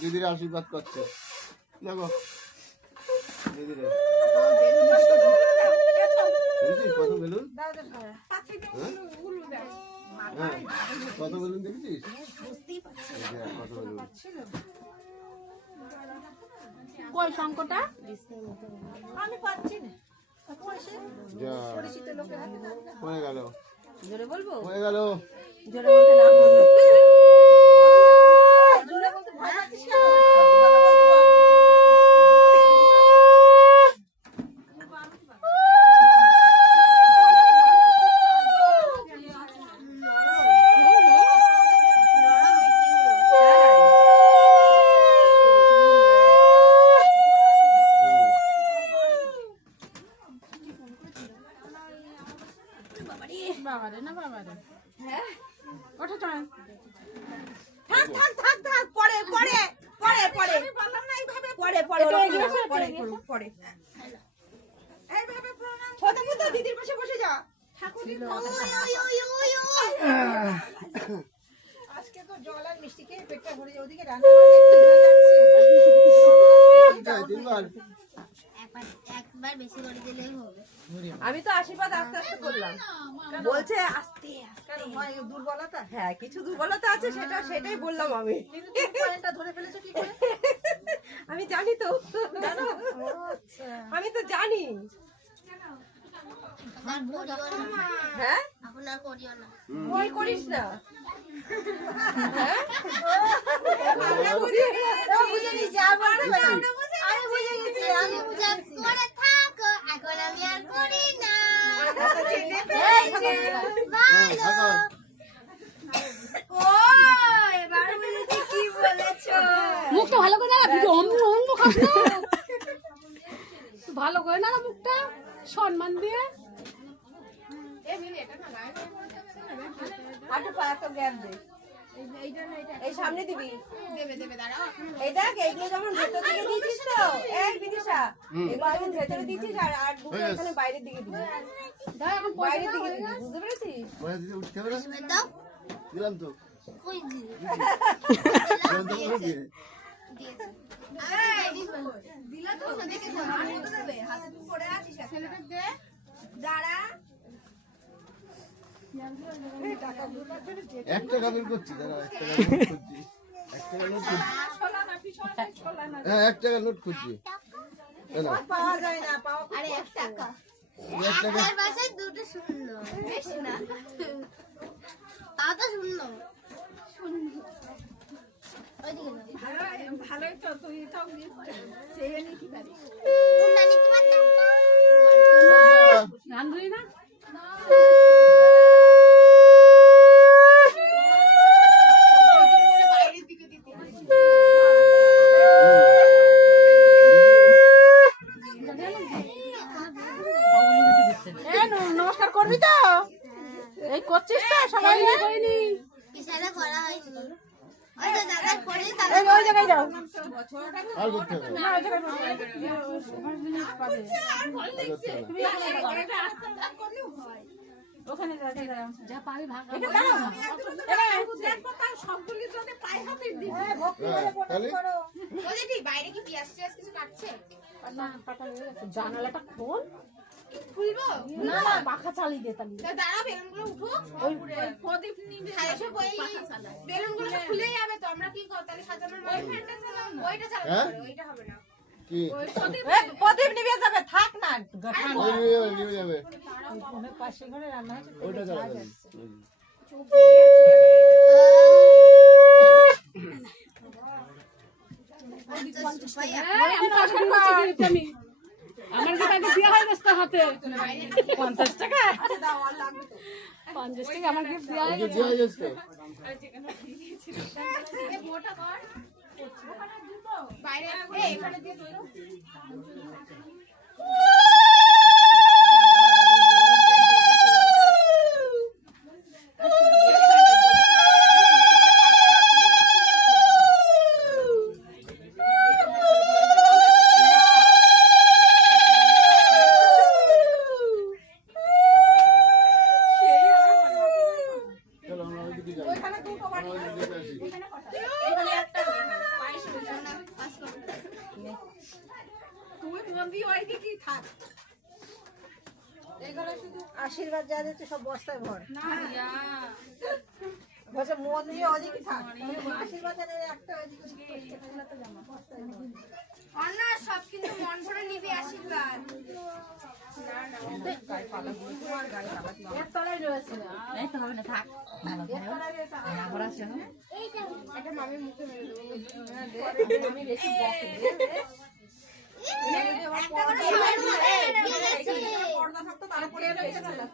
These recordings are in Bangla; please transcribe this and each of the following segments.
দিদির আশীর্বাদ করছে দেখো দিদিরে কত বেলুন কত বেলুন দেখেছিস কত বেলুন কই শঙ্কটা আমি পাচ্ছি না হয়ে গেল জোরে বলবো হয়ে গেল জোরে বলতে না বলবো জোরে বলতে ভয় পাচ্ছিস কেন বাবারে না বাবারে হ্যাঁ ওঠা চল থাক থাক থাক থাক পড়ে পড়ে পড়ে পড়ে আমি বললাম না এইভাবে পড়ে পড়ে পড়ে পড়ে এইভাবে প্রণাম ছোট মতো দিদির পাশে বসে যা ঠাকুরের আজকে তো জল আর মিষ্টি খেয়ে পেটটা ভরে যায় ওদিকে রান্না করে দেখতে হয়ে যাচ্ছে একবার বেশি করে দিলেই হবে। আমি তো আশীর্বাদ আস্তে আস্তে করলাম বলছে আস্তে কেন হয় দুর্বলতা হ্যাঁ কিছু দুর্বলতা আছে সেটাই বললাম আমি কিন্তু তুমি পয়েন্টটা ধরে ফেলেছো কি করে আমি জানি তো জানো আচ্ছা আমি তো জানি এখন করিও না। হ্যাঁ এখন আর করিও না। তুই করিস না হ্যাঁ বুঝে নিয়েছি আর বলতে পারি আমি বুঝে গেছি আমি বুঝা করে থাকো, এখন আমি আর করি না। ভালো। ও, এবার বুঝেছি কি বলেছো। মুখটা ভালো করে না ভিডিও অম্ব খাস না ভালো করে না মুখটা সম্মান দিয়ে এই সামনে দিবি এই দেখ এইগুলো যেমন ভেতর দিকে দিয়েছিস তো এই বিদিশা এগুলো আমি ভেতরে দিয়েছিস আর দুটো এখানে বাইরের দিকে দিবি বাইরের দিকে দিবি বুঝতে পেরেছিস উঠতে হবে না দাও। দিলাম তো কই দিদি? দিলাম তো করে দিয়ে। দিলা তো দেখে তো হাতে তো দেবে, হাতে তুই পড়ে আছিস ছেলেটা দে। দাঁড়া। 1 টাকা বের করছি দাঁড়া 1 টাকা নোট করছি 1 টাকা নোট করছি হ্যাঁ 1 টাকা নোট করছি পাওয়া যায় না পাওয়া আরে 1 টাকা। 1 টাকা একটার পাশে দুটো শূন্য। বেশি না। তাও তো শূন্য। শূন্য। ওইদিকে না। ভালোই তো তুই তো চেয়ে নিতে পারিস তোমরা নিতে পারছো? রান্ধুই না নমস্কার করবি তো এই করছিস তো সবাই করিনি ইশারা করা হয়েছিল। ওই তো দাদা করে ওই জায়গায় যাও আর করতে হবে না ওই জায়গায় ওখানে যা পাবি ভাগ সবগুলি যদি পায়ে হাতে দিবি তাহলে বাইরে কি পিয়াজ টিয়াজ কিছু কাটছে? জানালাটা খোল খুলবো? না পাখা চালিয়ে দে তাহলে দাঁড়া, বেলুনগুলো উঠো। ওই প্রদীপ নিবি এসব ওই বেলুনগুলো তো খুলে যাবে তো, আমরা কি করব তাহলে সাজানোর ওইটা চালাবো, ওইটা হবে না। কি প্রদীপ নিবে যাবে থাক না ওই নিয়ে যাবে পাশে ঘরে রান্না হচ্ছে ওইটা চালাবেন আমার কি আগে বিয়ে হয়ে গেছে হাতে 50 টাকা 50 টাকা আমার গিফট দেওয়া হয়ে গেছে দিয়ে যাচ্ছে মোটা কর বাইরে এখানে দিয়ে দিও। আশীর্বাদ যা দিচ্ছে সব বস্তায় ভর বসে মন দিয়ে ওদিকে থাক আশীর্বাদ একটা অন্য সব কিন্তু মন ভরে নিবি আশীর্বাদ তলায় রয়েছে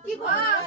কি বল